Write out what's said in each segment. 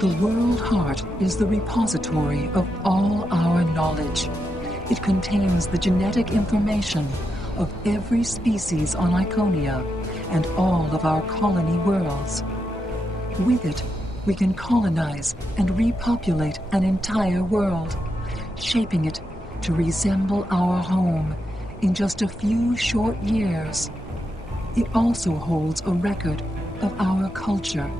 The World Heart is the repository of all our knowledge. It contains the genetic information of every species on Iconia and all of our colony worlds. With it, we can colonize and repopulate an entire world, shaping it to resemble our home in just a few short years. It also holds a record of our culture,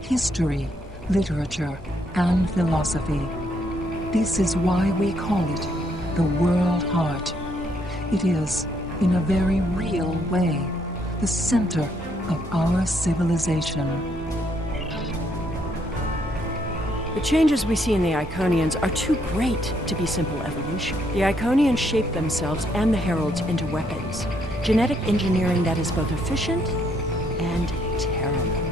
history, literature, and philosophy. This is why we call it the World Heart. It is, in a very real way, the center of our civilization. The changes we see in the Iconians are too great to be simple evolution. The Iconians shape themselves and the Heralds into weapons. Genetic engineering that is both efficient and terrible.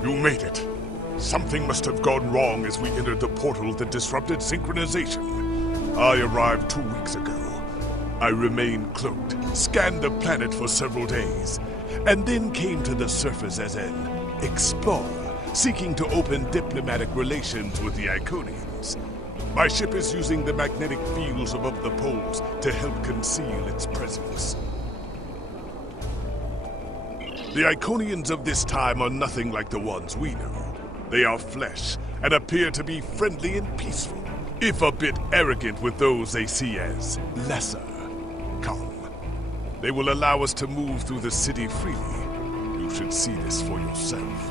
You made it. Something must have gone wrong as we entered the portal that disrupted synchronization. I arrived 2 weeks ago. I remained cloaked, scanned the planet for several days, and then came to the surface as an explorer, seeking to open diplomatic relations with the Iconians. My ship is using the magnetic fields above the poles to help conceal its presence. The Iconians of this time are nothing like the ones we know. They are flesh and appear to be friendly and peaceful, if a bit arrogant with those they see as lesser. Come. They will allow us to move through the city freely. You should see this for yourself.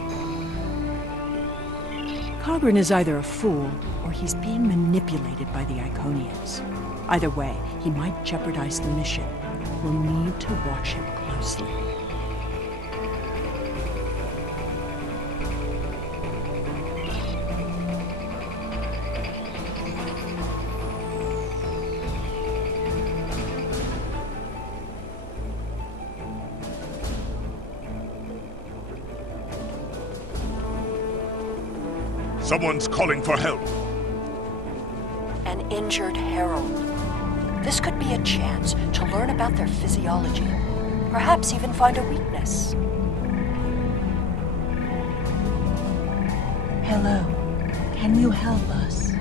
Cogran is either a fool, or he's being manipulated by the Iconians. Either way, he might jeopardize the mission. We'll need to watch him closely. Someone's calling for help. An injured herald. This could be a chance to learn about their physiology. Perhaps even find a weakness. Hello. Can you help us?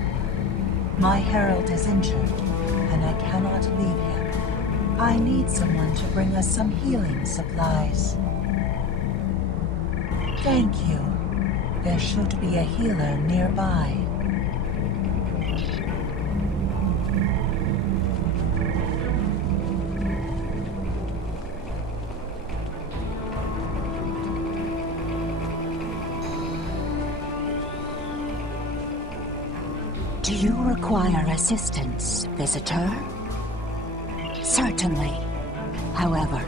My herald is injured, and I cannot leave him. I need someone to bring us some healing supplies. Thank you. There should be a healer nearby. Do you require assistance, visitor? Certainly. However,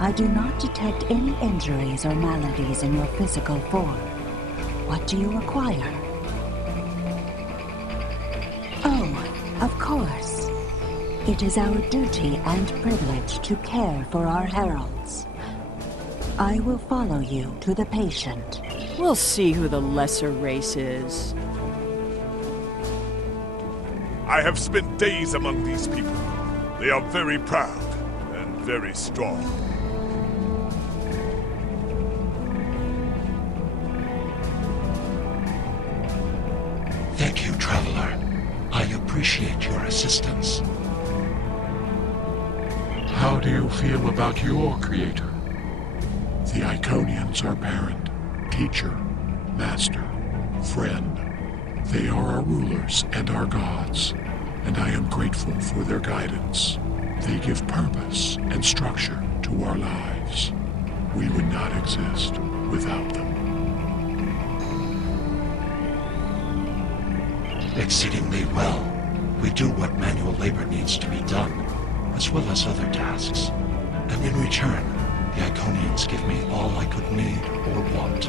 I do not detect any injuries or maladies in your physical form. What do you require? Oh, of course. It is our duty and privilege to care for our heralds. I will follow you to the patient. We'll see who the lesser race is. I have spent days among these people. They are very proud and very strong. Thank you, Traveler. I appreciate your assistance. How do you feel about your creator? The Iconians are parent, teacher, master, friend. They are our rulers and our gods, and I am grateful for their guidance. They give purpose and structure to our lives. We would not exist without them. Exceedingly well. We do what manual labor needs to be done, as well as other tasks. And in return, the Iconians give me all I could need or want.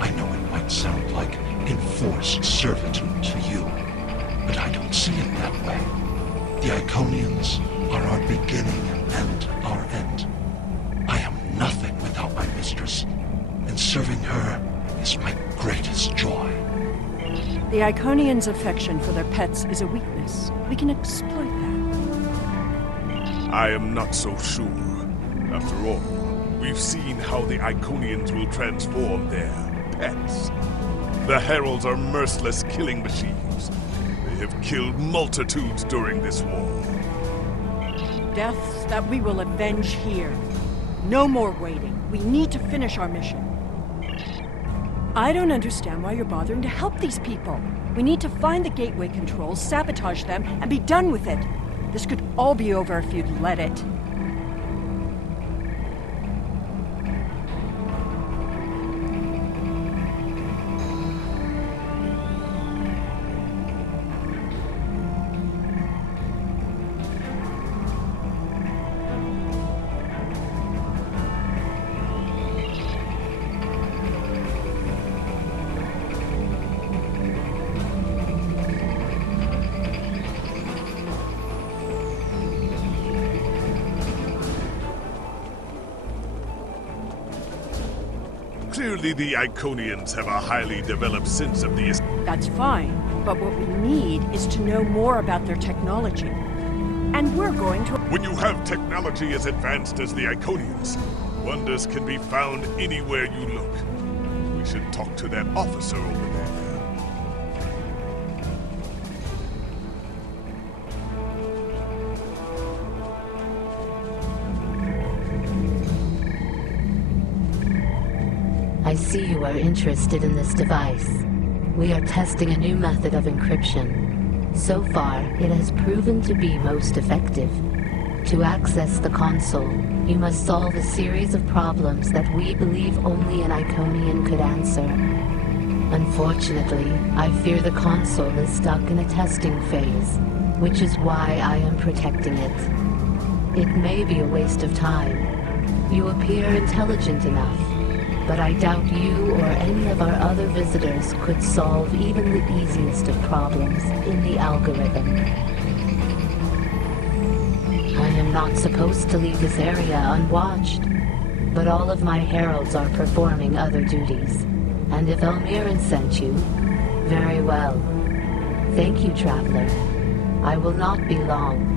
I know it might sound like enforced servitude to you, but I don't see it that way. The Iconians are our beginning and our end. I am nothing without my mistress, and serving her is my greatest joy. The Iconians' affection for their pets is a weakness. We can exploit that. I am not so sure. After all, we've seen how the Iconians will transform their pets. The Heralds are merciless killing machines. They have killed multitudes during this war. Deaths that we will avenge here. No more waiting. We need to finish our mission. I don't understand why you're bothering to help these people. We need to find the gateway controls, sabotage them, and be done with it. This could all be over if you'd let it. Clearly the Iconians have a highly developed sense of the... That's fine, but what we need is to know more about their technology. And we're going to... When you have technology as advanced as the Iconians, wonders can be found anywhere you look. We should talk to that officer over there. I see you are interested in this device. We are testing a new method of encryption. So far, it has proven to be most effective. To access the console, you must solve a series of problems that we believe only an Iconian could answer. Unfortunately, I fear the console is stuck in a testing phase, which is why I am protecting it. It may be a waste of time. You appear intelligent enough, but I doubt you or any of our other visitors could solve even the easiest of problems in the algorithm. I am not supposed to leave this area unwatched, but all of my heralds are performing other duties. And if Elmiran sent you, very well. Thank you, traveler. I will not be long.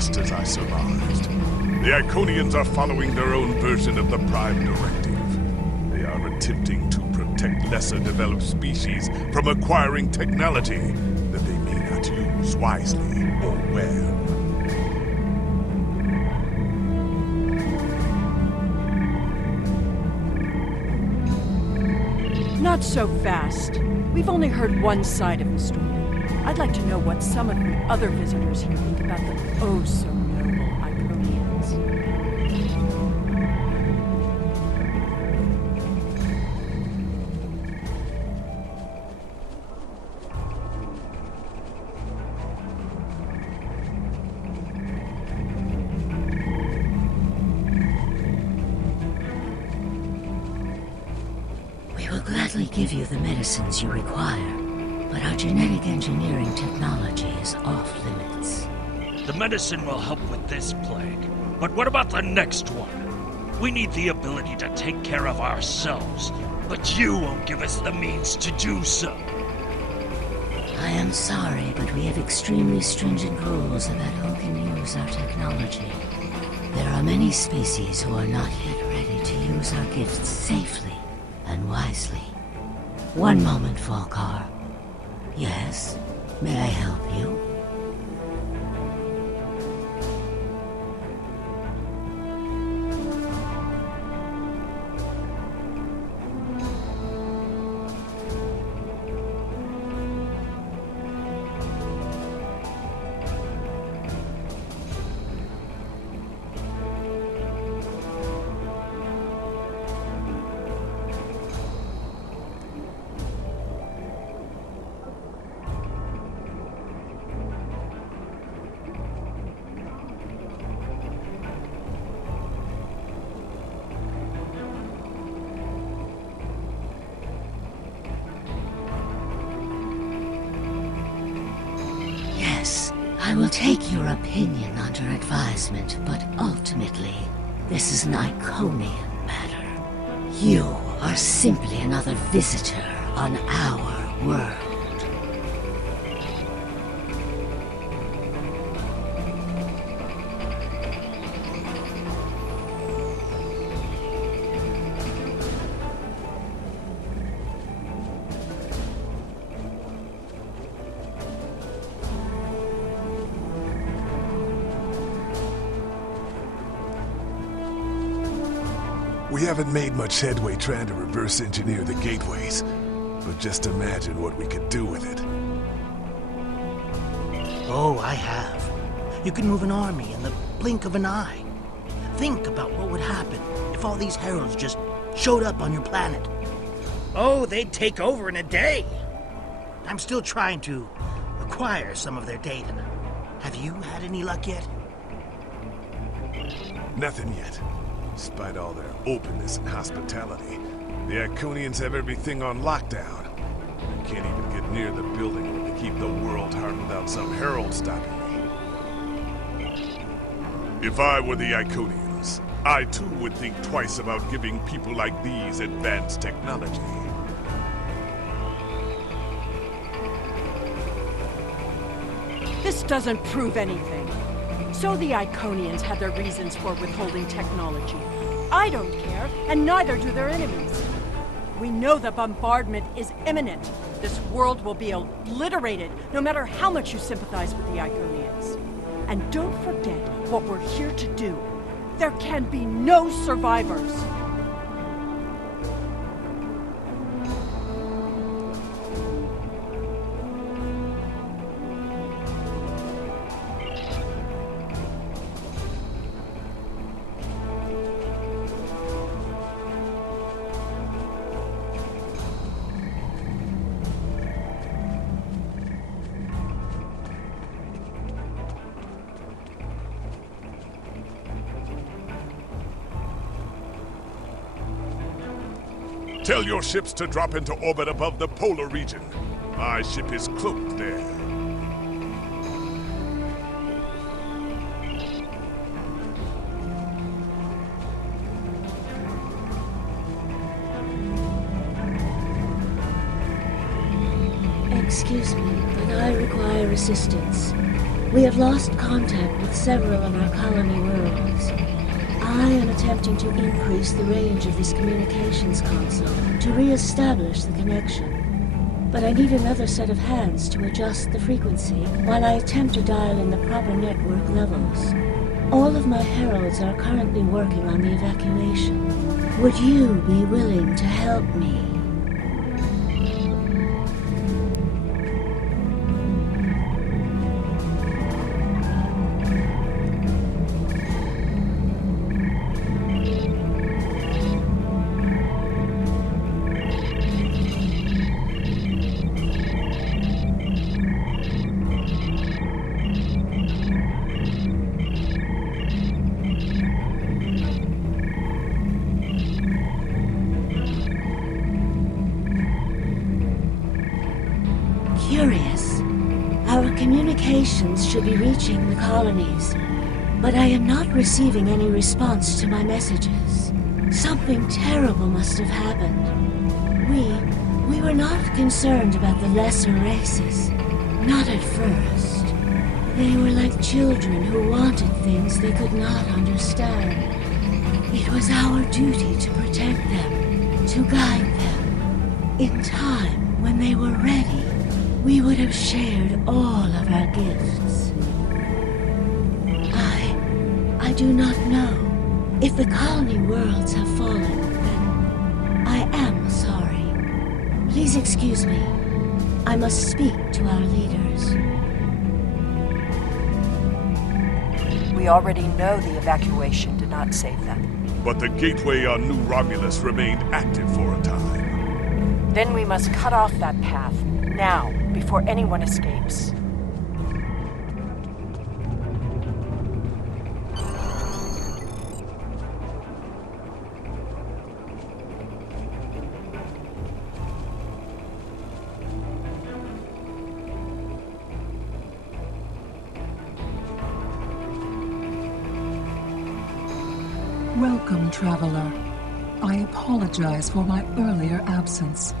just as I surmised. The Iconians are following their own version of the Prime Directive. They are attempting to protect lesser developed species from acquiring technology that they may not use wisely or well. Not so fast. We've only heard one side of the story. I'd like to know what some of the other visitors here think about the oh-so-noble Iconians. We will gladly give you the medicines you require, but our genetic engineering technology is off limits. The medicine will help with this plague, but what about the next one? We need the ability to take care of ourselves, but you won't give us the means to do so. I am sorry, but we have extremely stringent rules about who can use our technology. There are many species who are not yet ready to use our gifts safely and wisely. One moment, Bu'kaH. Yes? May I help you? I will take your opinion under advisement, but ultimately, this is an Iconian matter. You are simply another visitor on our world. We haven't made much headway trying to reverse engineer the gateways, but just imagine what we could do with it. Oh, I have. You can move an army in the blink of an eye. Think about what would happen if all these heralds just showed up on your planet. Oh, they'd take over in a day. I'm still trying to acquire some of their data. Have you had any luck yet? Nothing yet. Despite all their openness and hospitality, the Iconians have everything on lockdown. I can't even get near the building where they keep the world heart without some herald stopping me. If I were the Iconians, I too would think twice about giving people like these advanced technology. This doesn't prove anything. So the Iconians had their reasons for withholding technology. I don't care, and neither do their enemies. We know the bombardment is imminent. This world will be obliterated, no matter how much you sympathize with the Iconians. And don't forget what we're here to do. There can be no survivors. Tell your ships to drop into orbit above the polar region. My ship is cloaked there. Excuse me, but I require assistance. We have lost contact with several of our colony worlds. I am attempting to increase the range of this communications console to re-establish the connection. But I need another set of hands to adjust the frequency while I attempt to dial in the proper network levels. All of my heralds are currently working on the evacuation. Would you be willing to help me? Curious. Our communications should be reaching the colonies, but I am not receiving any response to my messages. Something terrible must have happened. We were not concerned about the lesser races. Not at first. They were like children who wanted things they could not understand. It was our duty to protect them, to guide them. In time, when they were ready, we would have shared all of our gifts. I do not know. If the colony worlds have fallen, then I am sorry. Please excuse me. I must speak to our leaders. We already know the evacuation did not save them. But the gateway on New Romulus remained active for a time. Then we must cut off that path, now, before anyone escapes. Welcome, traveler. I apologize for my earlier absence.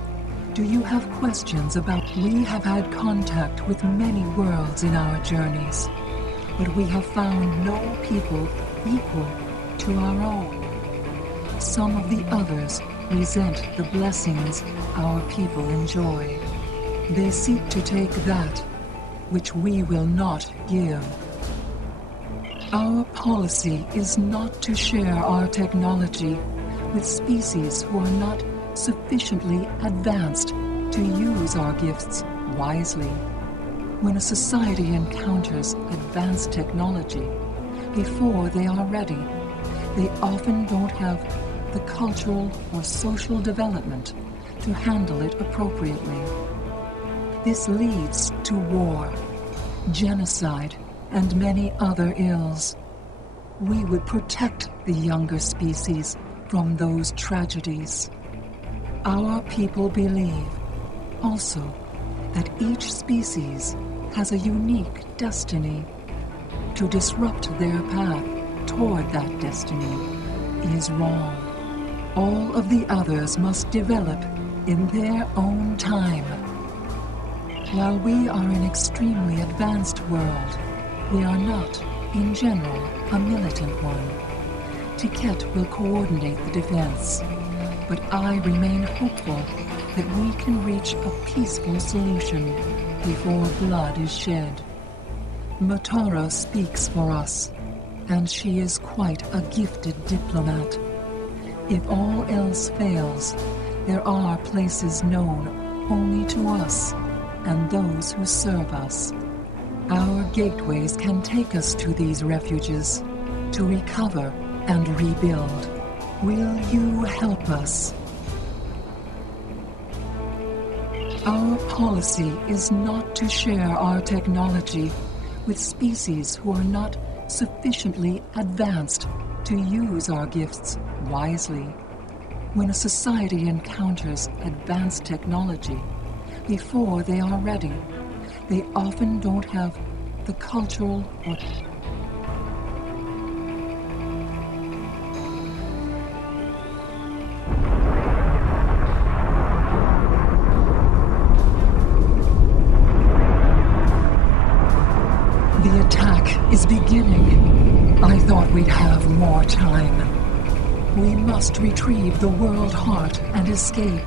Do you have questions about... We have had contact with many worlds in our journeys, but we have found no people equal to our own. Some of the others resent the blessings our people enjoy. They seek to take that which we will not give. Our policy is not to share our technology with species who are not sufficiently advanced to use our gifts wisely. When a society encounters advanced technology, before they are ready, they often don't have the cultural or social development to handle it appropriately. This leads to war, genocide, and many other ills. We would protect the younger species from those tragedies. Our people believe, also, that each species has a unique destiny. To disrupt their path toward that destiny is wrong. All of the others must develop in their own time. While we are an extremely advanced world, we are not, in general, a militant one. Tiket will coordinate the defense, but I remain hopeful that we can reach a peaceful solution before blood is shed. Matora speaks for us, and she is quite a gifted diplomat. If all else fails, there are places known only to us and those who serve us. Our gateways can take us to these refuges to recover and rebuild. Will you help us? Our policy is not to share our technology with species who are not sufficiently advanced to use our gifts wisely. When a society encounters advanced technology, before they are ready, they often don't have the cultural or the is beginning. I thought we'd have more time. We must retrieve the World Heart and escape.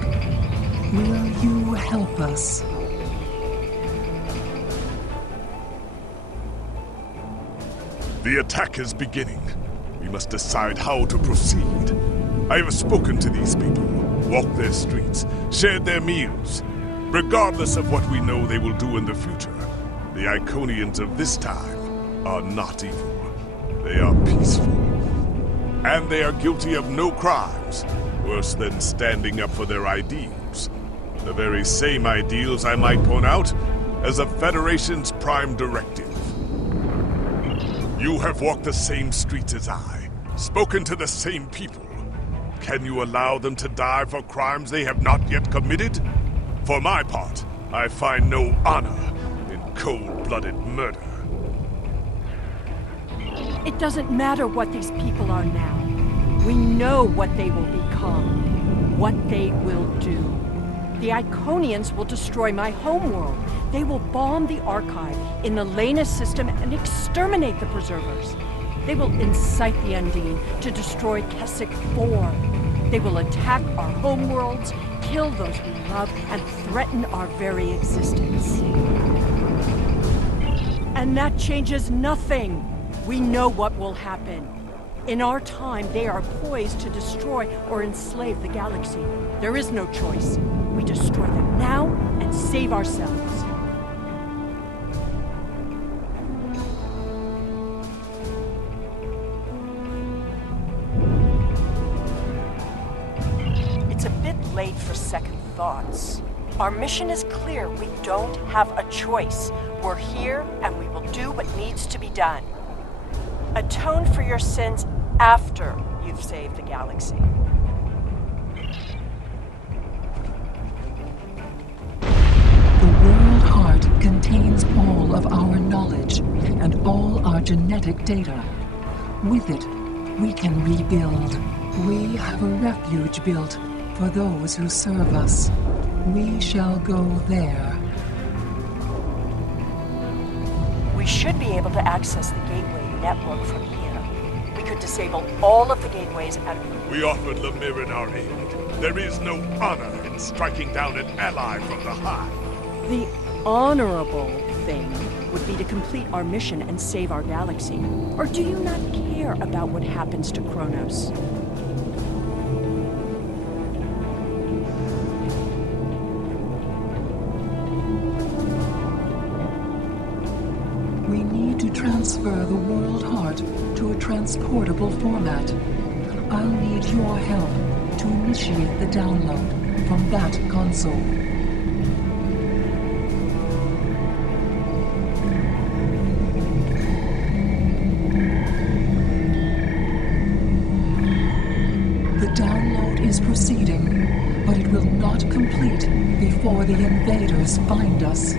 Will you help us? The attack is beginning. We must decide how to proceed. I have spoken to these people, walked their streets, shared their meals. Regardless of what we know they will do in the future, the Iconians of this time are not evil. They are peaceful. And they are guilty of no crimes, worse than standing up for their ideals. The very same ideals, I might point out, as the Federation's prime directive. You have walked the same streets as I, spoken to the same people. Can you allow them to die for crimes they have not yet committed? For my part, I find no honor in cold-blooded murder. It doesn't matter what these people are now. We know what they will become, what they will do. The Iconians will destroy my homeworld. They will bomb the Archive in the Lena system and exterminate the Preservers. They will incite the Undine to destroy Keswick 4. They will attack our homeworlds, kill those we love, and threaten our very existence. And that changes nothing. We know what will happen. In our time, they are poised to destroy or enslave the galaxy. There is no choice. We destroy them now and save ourselves. It's a bit late for second thoughts. Our mission is clear. We don't have a choice. We're here, and we will do what needs to be done. Atone for your sins after you've saved the galaxy. The World Heart contains all of our knowledge and all our genetic data. With it, we can rebuild. We have a refuge built for those who serve us. We shall go there. We should be able to access the gateway network from here. We could disable all of the gateways and... We offered Lemirin our aid. There is no honor in striking down an ally from the Hive. The honorable thing would be to complete our mission and save our galaxy. Or do you not care about what happens to Kronos? We need to transfer the World Heart to a transportable format. I'll need your help to initiate the download from that console. The download is proceeding, but it will not complete before the invaders find us.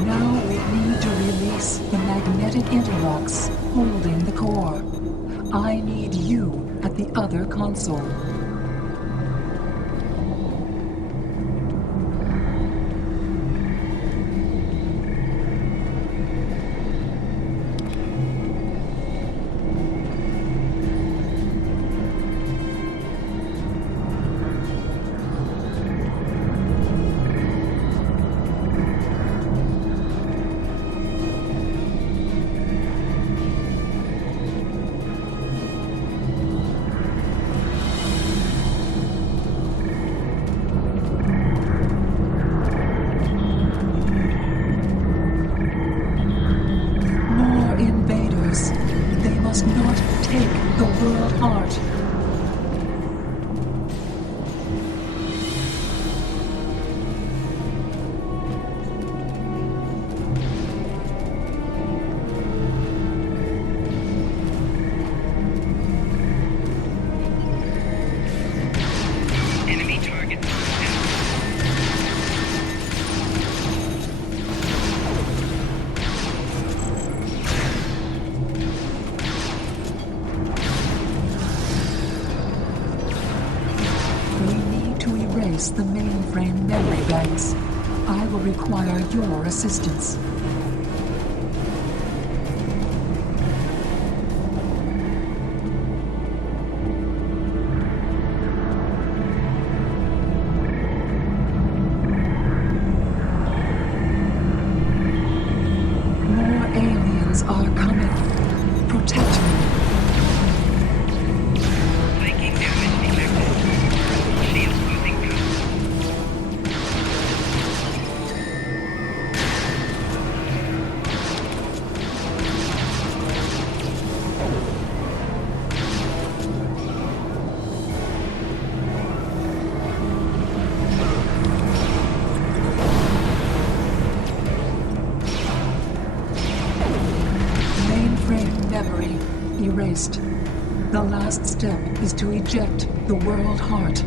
Now we need to release the magnetic interlocks holding the core. I need you at the other console. must not take the world heart. The mainframe memory banks. I will require your assistance. More aliens are coming. Protect me. Viking damage detected. Shields losing power. Memory erased. The last step is to eject the world heart.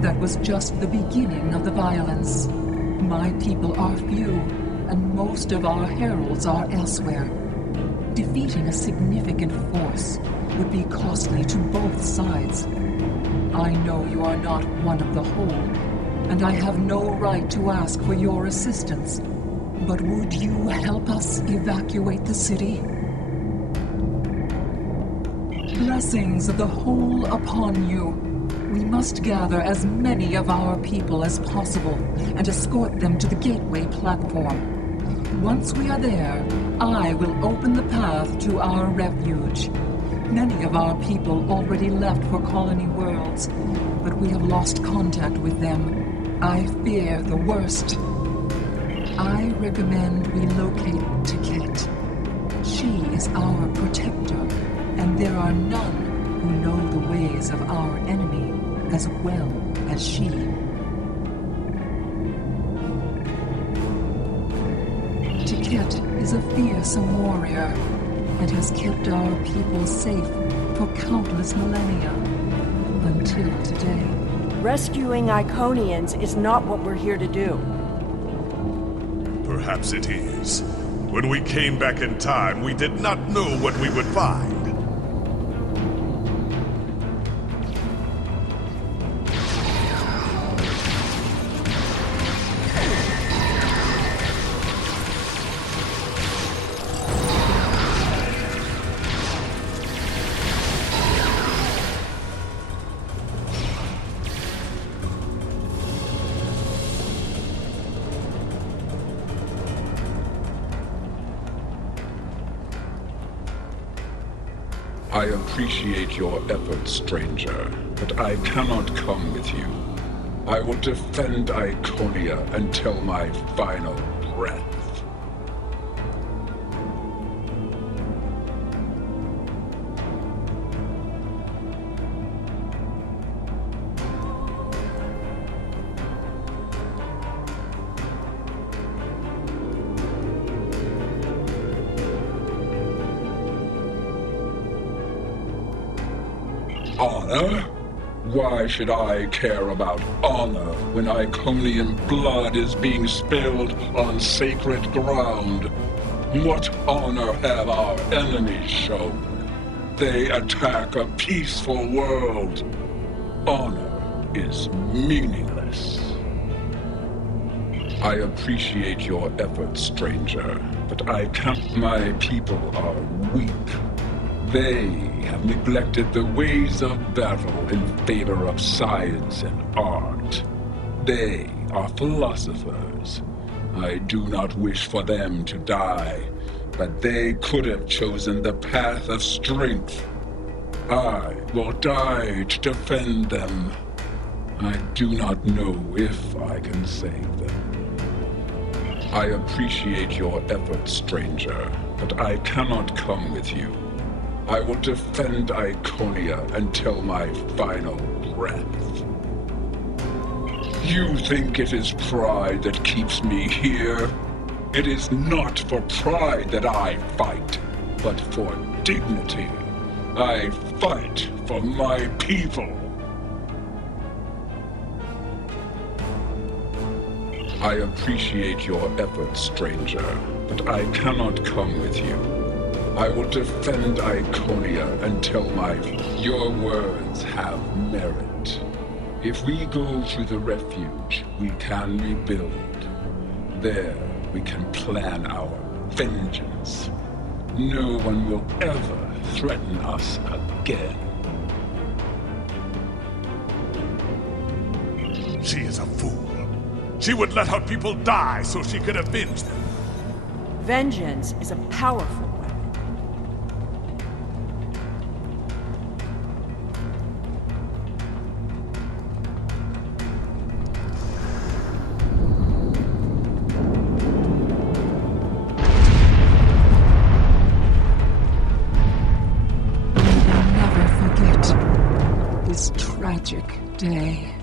That was just the beginning of the violence. My people are few, and most of our heralds are elsewhere. Defeating a significant force would be costly to both sides. I know you are not one of the whole, and I have no right to ask for your assistance. But would you help us evacuate the city? Blessings of the whole upon you. We must gather as many of our people as possible and escort them to the gateway platform. Once we are there, I will open the path to our refuge. Many of our people already left for Colony Worlds, but we have lost contact with them. I fear the worst. I recommend we locate Tiket. She is our protector, and there are none who know the ways of our enemy as well as she. Tiket is a fearsome warrior and has kept our people safe for countless millennia, until today. Rescuing Iconians is not what we're here to do. Perhaps it is. When we came back in time, we did not know what we would find. I appreciate your efforts, stranger, but I cannot come with you. I will defend Iconia until my final breath. Honor? Why should I care about honor when Iconian blood is being spilled on sacred ground? What honor have our enemies shown? They attack a peaceful world. Honor is meaningless. I appreciate your efforts, stranger, but I can't. My people are weak. They have neglected the ways of battle in favor of science and art. They are philosophers. I do not wish for them to die, but they could have chosen the path of strength. I will die to defend them. I do not know if I can save them. I appreciate your efforts, stranger, but I cannot come with you. I will defend Iconia until my final breath. You think it is pride that keeps me here? It is not for pride that I fight, but for dignity. I fight for my people. I appreciate your efforts, stranger, but I cannot come with you. I will defend Iconia until your words have merit. If we go through the refuge, we can rebuild. There, we can plan our vengeance. No one will ever threaten us again. She is a fool. She would let her people die so she could avenge them. Vengeance is a powerful weapon. Tragic day.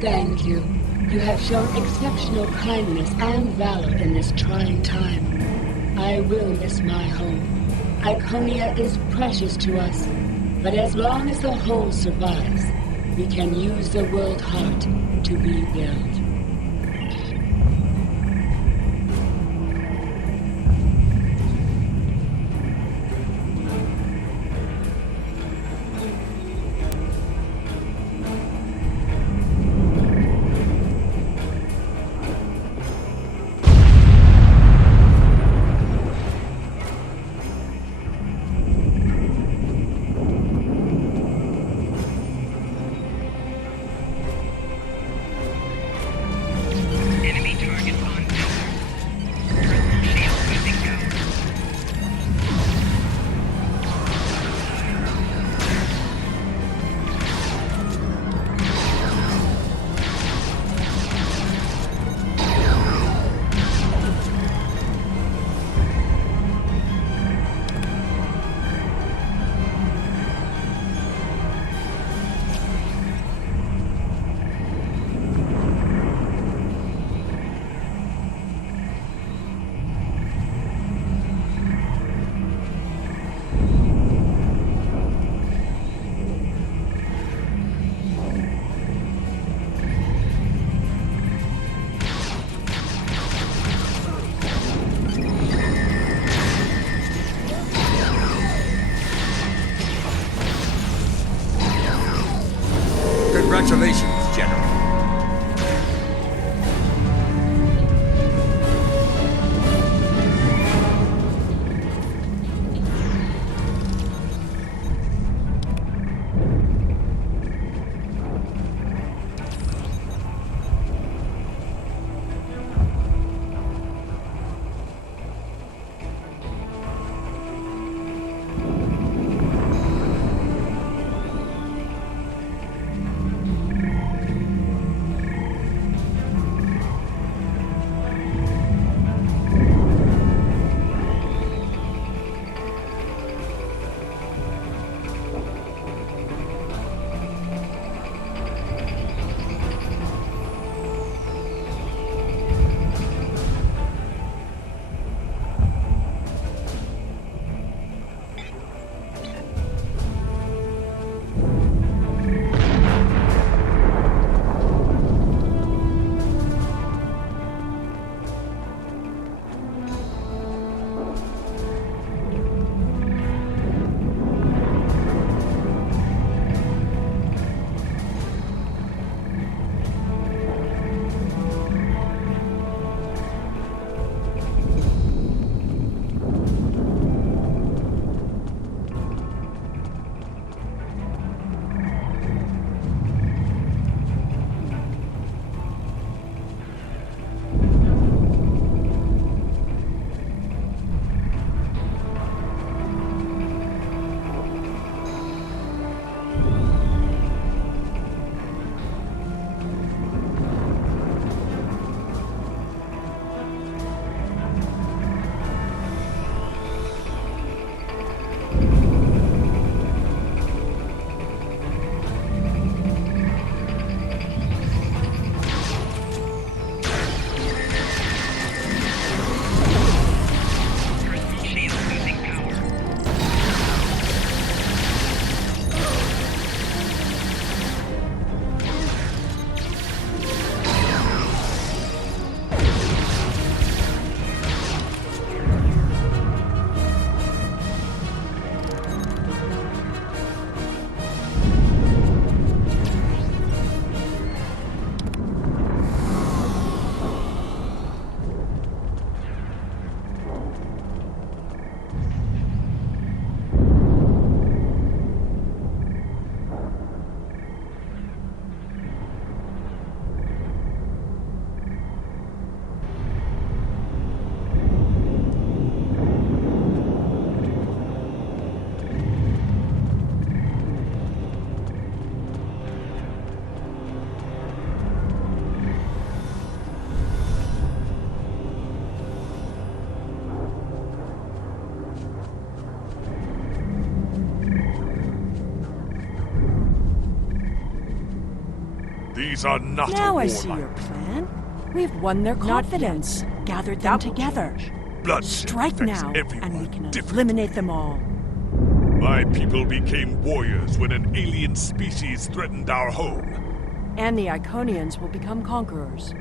Thank you. You have shown exceptional kindness and valor in this trying time. I will miss my home. Iconia is precious to us, but as long as the whole survives, we can use the world heart to rebuild. Congratulations, General. These are not Now I a see your warlike plan. We've won their confidence, gathered them together. bloodshed. Strike affects now, everyone and we can differently. eliminate them all. My people became warriors when an alien species threatened our home. And the Iconians will become conquerors.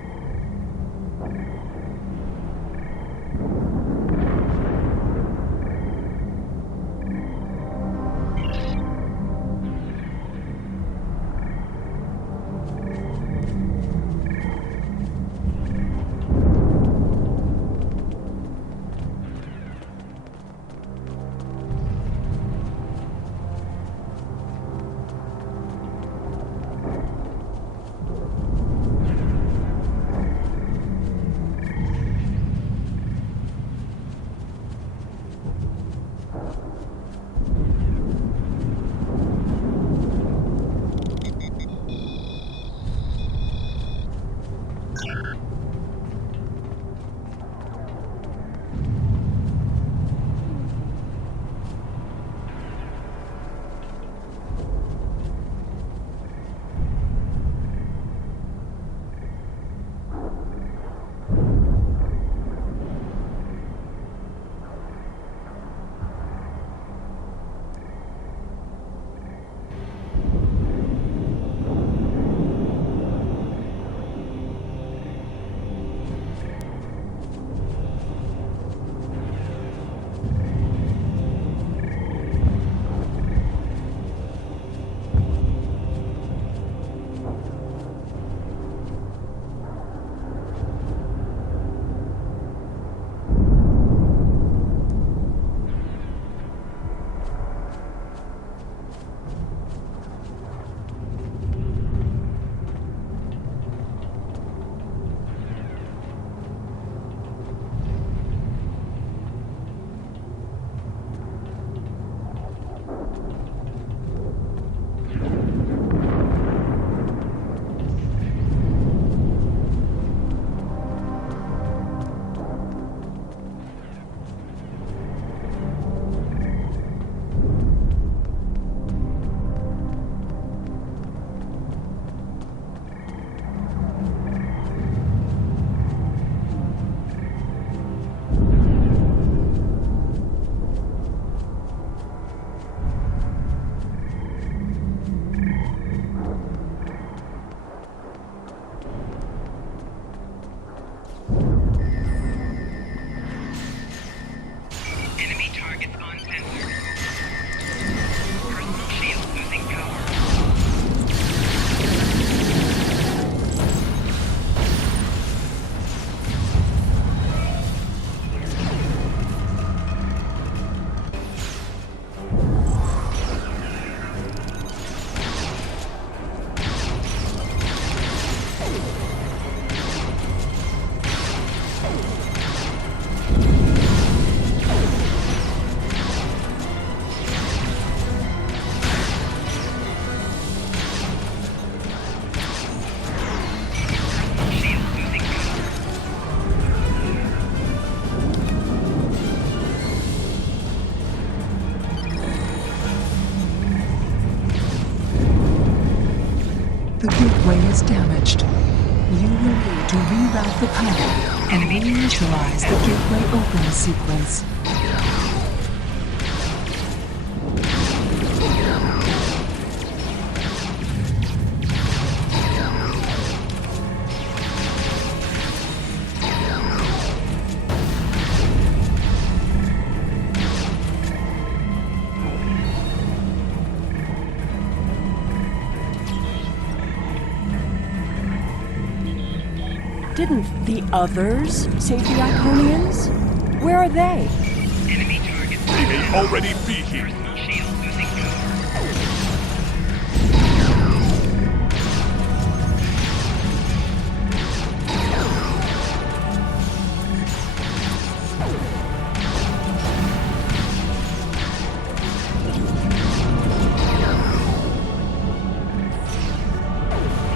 The gateway is damaged. You will need to reroute the power and reinitialize the gateway open sequence. Didn't the others save the Iconians? Where are they? Enemy target. They may already be here. Personal shield losing power.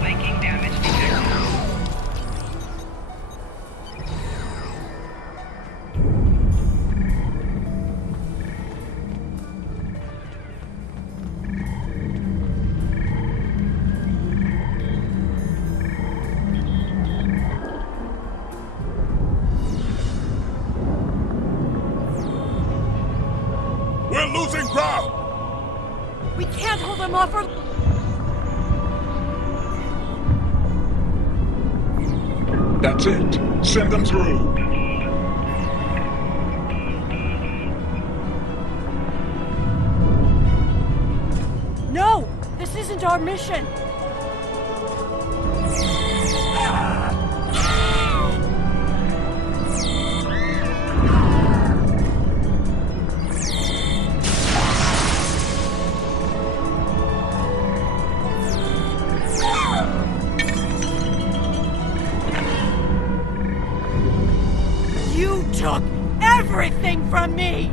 Flanking damage detected. them off our... That's it. Send them through. No! This isn't our mission! You took everything from me!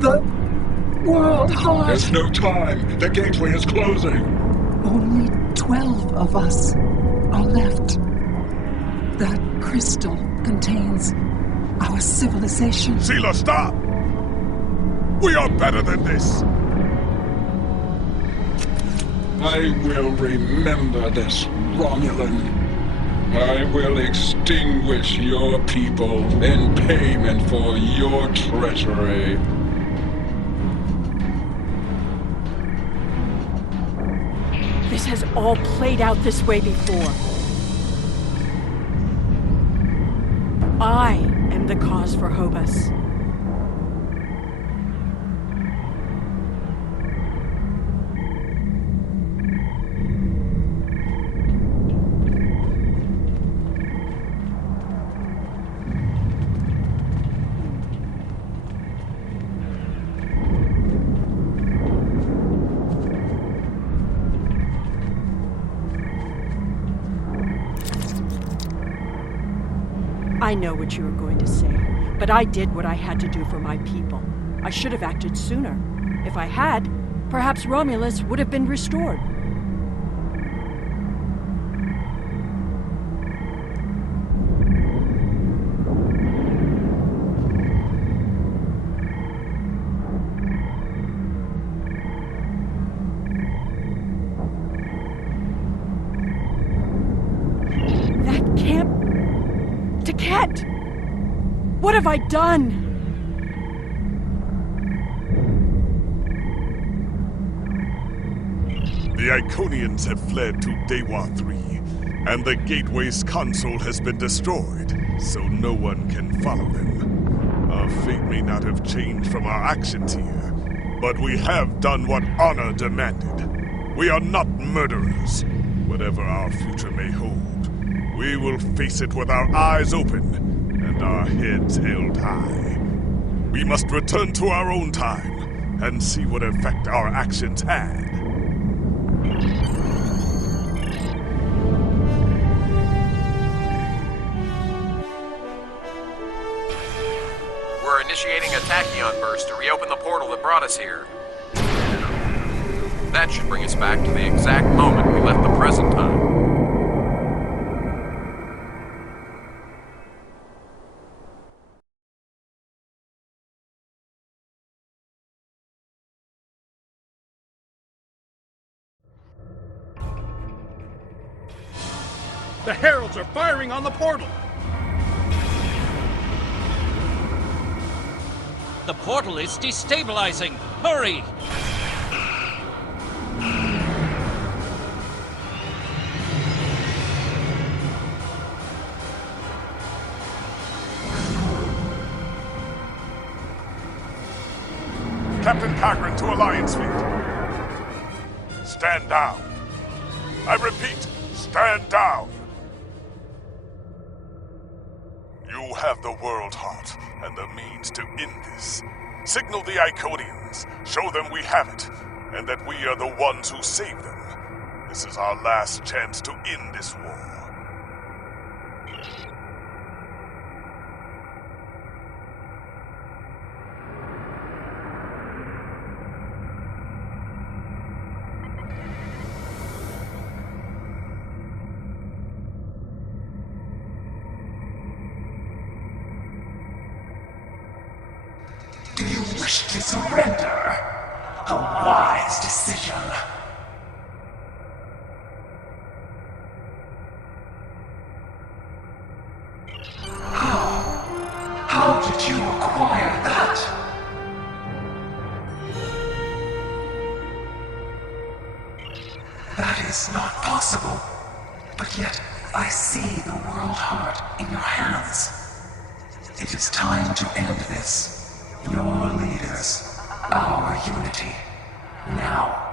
The World Heart. There's no time. The gateway is closing. Only 12 of us are left. That crystal contains our civilization. Seela, stop! We are better than this! I will remember this, Romulan. I will extinguish your people in payment for your treachery. This has all played out this way before. I am the cause for Hobus. I know what you were going to say, but I did what I had to do for my people. I should have acted sooner. If I had, perhaps Romulus would have been restored. What have I done? The Iconians have fled to Dewa 3, and the Gateway's console has been destroyed, so no one can follow them. Our fate may not have changed from our actions here, but we have done what honor demanded. We are not murderers. Whatever our future may hold, we will face it with our eyes open and our heads held high. We must return to our own time and see what effect our actions had. We're initiating a tachyon burst to reopen the portal that brought us here. That should bring us back to the exact moment we left the present time. The Heralds are firing on the portal! The portal is destabilizing! Hurry! Captain Pagrin to Alliance Fleet. Stand down. I repeat, stand down. You have the World Heart and the means to end this. Signal the Iconians, show them we have it, and that we are the ones who saved them. This is our last chance to end this war. Do you wish to surrender? A wise decision. How did you acquire that? That is not possible. But yet, I see the world heart in your hands. It is time to end this. Your leaders, our unity. Now.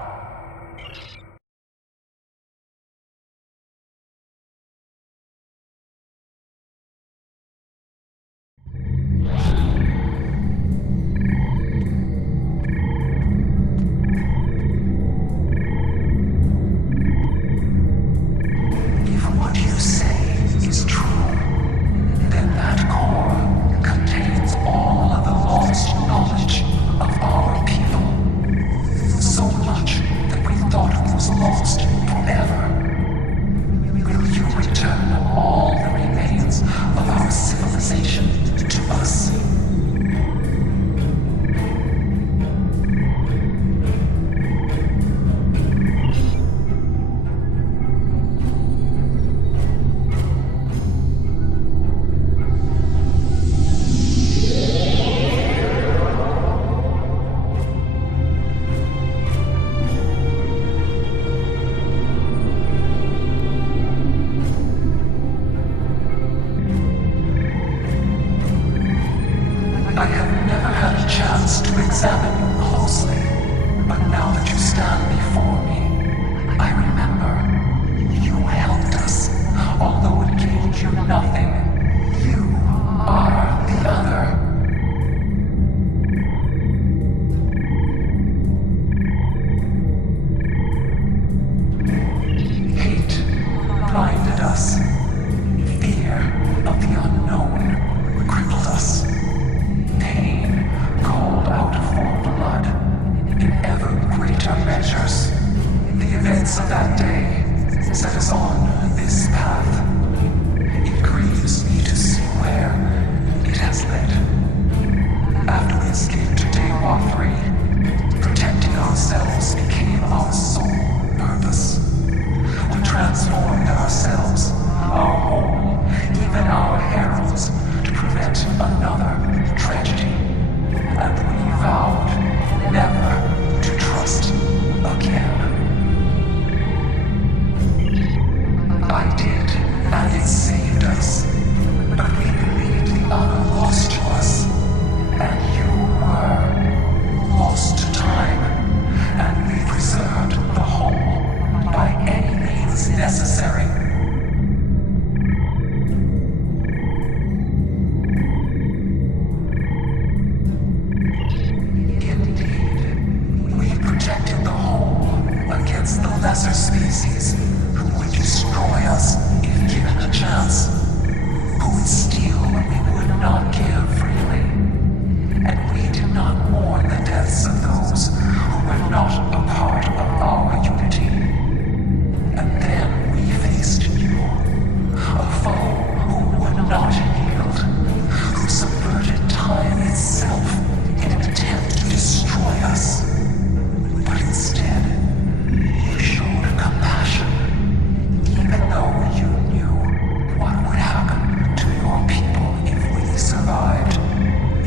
Survived.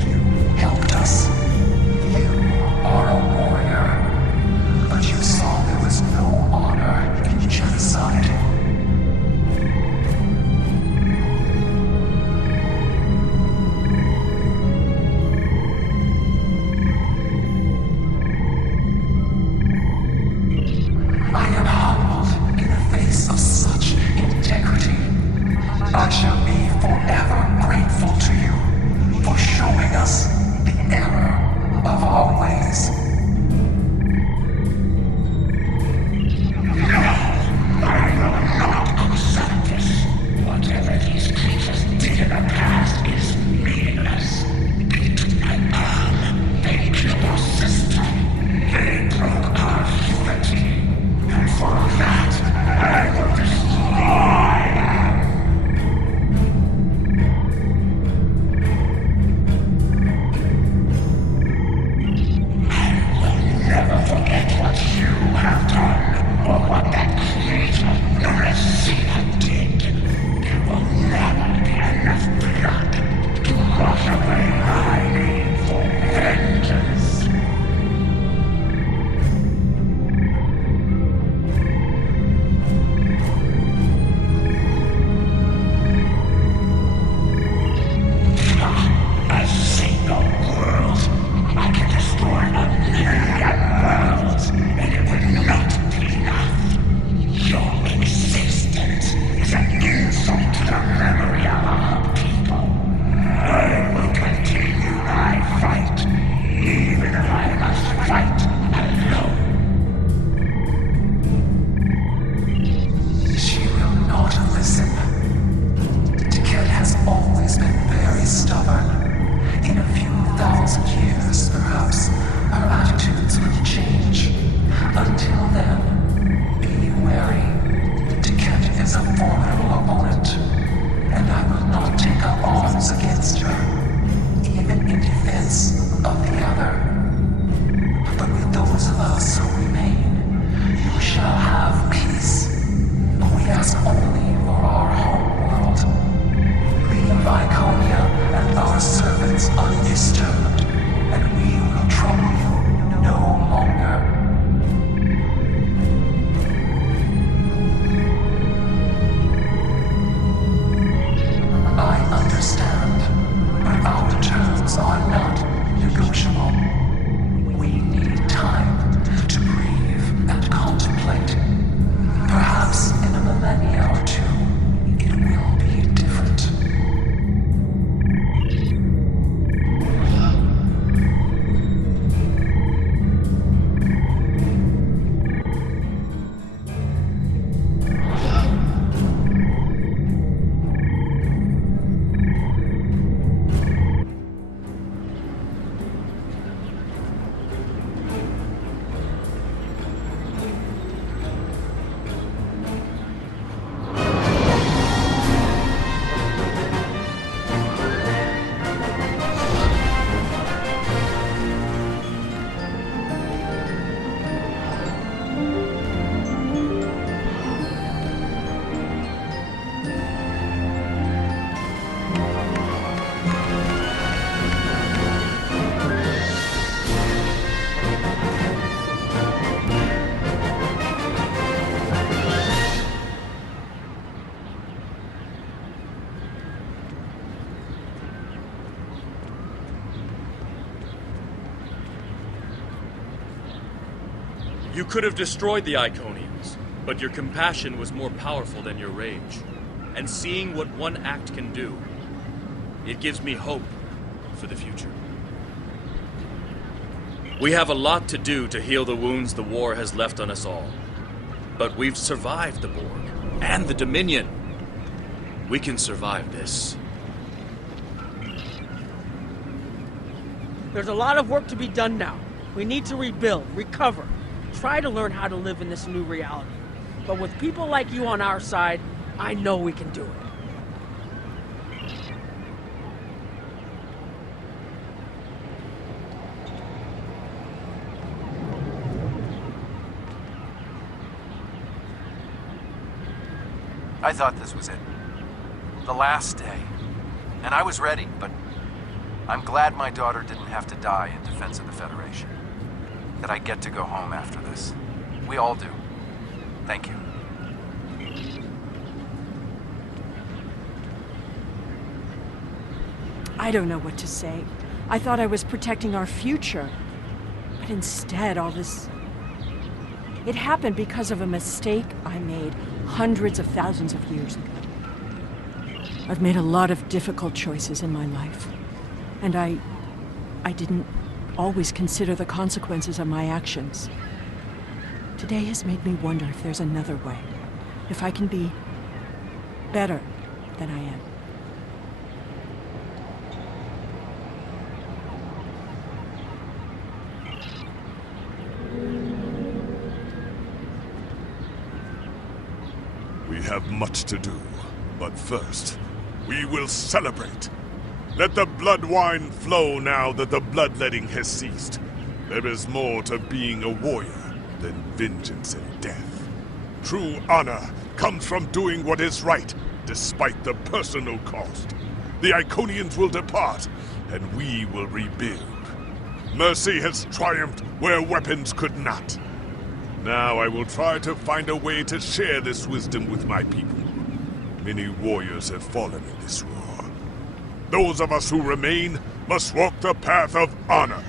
You helped us. You are a warrior. You could have destroyed the Iconians, but your compassion was more powerful than your rage. And seeing what one act can do, it gives me hope for the future. We have a lot to do to heal the wounds the war has left on us all. But we've survived the Borg and the Dominion. We can survive this. There's a lot of work to be done now. We need to rebuild, recover, try to learn how to live in this new reality. But with people like you on our side, I know we can do it. I thought this was it. The last day. And I was ready, but I'm glad my daughter didn't have to die in defense of the Federation. That I get to go home after this. We all do. Thank you. I don't know what to say. I thought I was protecting our future. But instead, all this... It happened because of a mistake I made hundreds of thousands of years ago. I've made a lot of difficult choices in my life. And I didn't always consider the consequences of my actions. Today has made me wonder if there's another way. If I can be better than I am. We have much to do, but first, we will celebrate. Let the blood wine flow now that the bloodletting has ceased. There is more to being a warrior than vengeance and death. True honor comes from doing what is right, despite the personal cost. The Iconians will depart, and we will rebuild. Mercy has triumphed where weapons could not. Now I will try to find a way to share this wisdom with my people. Many warriors have fallen in this war. Those of us who remain must walk the path of honor.